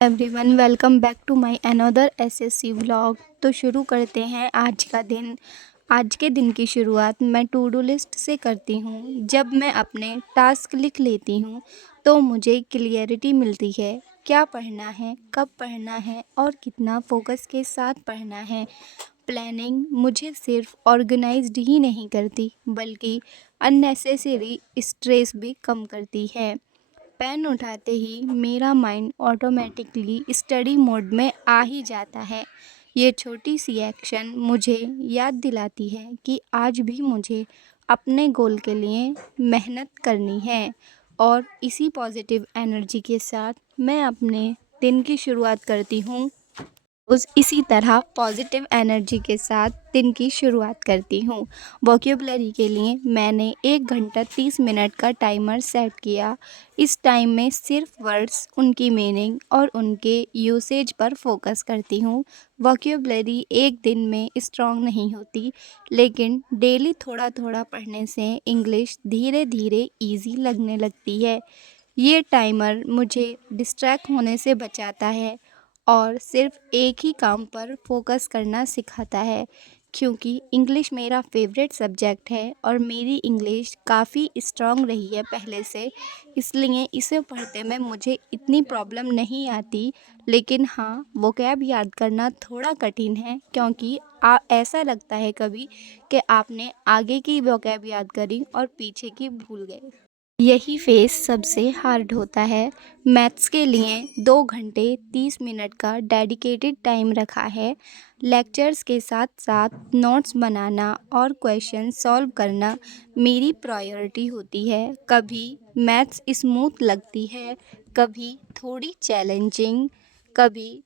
Everyone welcome back to my another SSC vlog. तो शुरू करते हैं आज का दिन। आज के दिन की शुरुआत मैं टू डू लिस्ट से करती हूँ। जब मैं अपने टास्क लिख लेती हूँ तो मुझे क्लियरिटी मिलती है, क्या पढ़ना है, कब पढ़ना है और कितना फोकस के साथ पढ़ना है। प्लानिंग मुझे सिर्फ ऑर्गेनाइज्ड ही नहीं करती बल्कि अननेसेसरी स्ट्रेस भी कम करती है। पेन उठाते ही मेरा माइंड ऑटोमेटिकली स्टडी मोड में आ ही जाता है। ये छोटी सी एक्शन मुझे याद दिलाती है कि आज भी मुझे अपने गोल के लिए मेहनत करनी है। और इसी पॉजिटिव एनर्जी के साथ मैं अपने दिन की शुरुआत करती हूँ। उस इसी तरह पॉजिटिव एनर्जी के साथ दिन की शुरुआत करती हूँ। वोकैबुलरी के लिए मैंने 1 घंटा 30 मिनट का टाइमर सेट किया। इस टाइम में सिर्फ वर्ड्स, उनकी मीनिंग और उनके यूसेज पर फोकस करती हूँ। वोकैबुलरी एक दिन में स्ट्रॉन्ग नहीं होती, लेकिन डेली थोड़ा थोड़ा पढ़ने से इंग्लिश धीरे धीरे ईजी लगने लगती है। ये टाइमर मुझे डिस्ट्रैक्ट होने से बचाता है और सिर्फ एक ही काम पर फोकस करना सिखाता है। क्योंकि इंग्लिश मेरा फेवरेट सब्जेक्ट है और मेरी इंग्लिश काफ़ी स्ट्रांग रही है पहले से, इसलिए इसे पढ़ते में मुझे इतनी प्रॉब्लम नहीं आती। लेकिन हाँ, वोकैब याद करना थोड़ा कठिन है क्योंकि ऐसा लगता है कभी कि आपने आगे की वोकैब याद करी और पीछे की भूल गए। यही फेस सबसे हार्ड होता है। मैथ्स के लिए 2 घंटे 30 मिनट का डेडिकेटेड टाइम रखा है। लेक्चर्स के साथ साथ नोट्स बनाना और क्वेश्चन सॉल्व करना मेरी प्रायोरिटी होती है। कभी मैथ्स स्मूथ लगती है, कभी थोड़ी चैलेंजिंग, कभी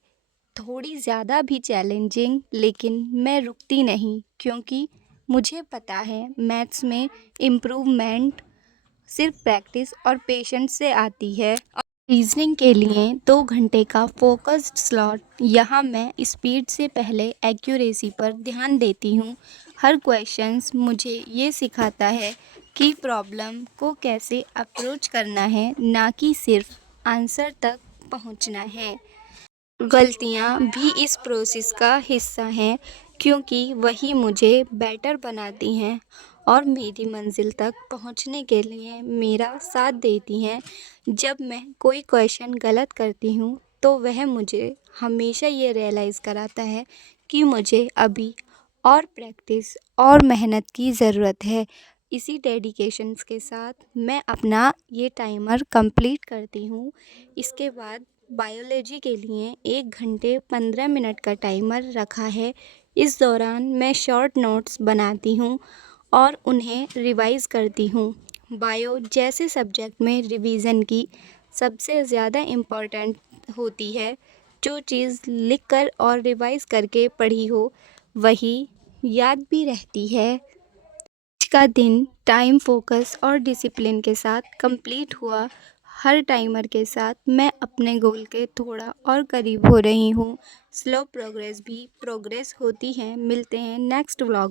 थोड़ी ज़्यादा भी चैलेंजिंग, लेकिन मैं रुकती नहीं क्योंकि मुझे पता है मैथ्स में इम्प्रूवमेंट सिर्फ प्रैक्टिस और पेशेंस से आती है। और रीजनिंग के लिए 2 घंटे का फोकस्ड स्लॉट, यहाँ मैं स्पीड से पहले एक्यूरेसी पर ध्यान देती हूँ। हर क्वेश्चंस मुझे ये सिखाता है कि प्रॉब्लम को कैसे अप्रोच करना है, ना कि सिर्फ आंसर तक पहुँचना है। गलतियाँ भी इस प्रोसेस का हिस्सा हैं क्योंकि वही मुझे बेटर बनाती हैं और मेरी मंजिल तक पहुंचने के लिए मेरा साथ देती हैं। जब मैं कोई क्वेश्चन गलत करती हूँ तो वह मुझे हमेशा ये रियलाइज़ कराता है कि मुझे अभी और प्रैक्टिस और मेहनत की ज़रूरत है। इसी डेडिकेशंस के साथ मैं अपना ये टाइमर कंप्लीट करती हूँ। इसके बाद बायोलॉजी के लिए 1 घंटे 15 मिनट का टाइमर रखा है। इस दौरान मैं शॉर्ट नोट्स बनाती हूँ और उन्हें रिवाइज़ करती हूँ। बायो जैसे सब्जेक्ट में रिवीजन की सबसे ज़्यादा इम्पॉर्टेंट होती है। जो चीज़ लिख कर और रिवाइज़ करके पढ़ी हो वही याद भी रहती है। आज का दिन टाइम फोकस और डिसिप्लिन के साथ कंप्लीट हुआ। हर टाइमर के साथ मैं अपने गोल के थोड़ा और करीब हो रही हूँ। स्लो प्रोग्रेस भी प्रोग्रेस होती है। मिलते हैं नेक्स्ट व्लॉग में।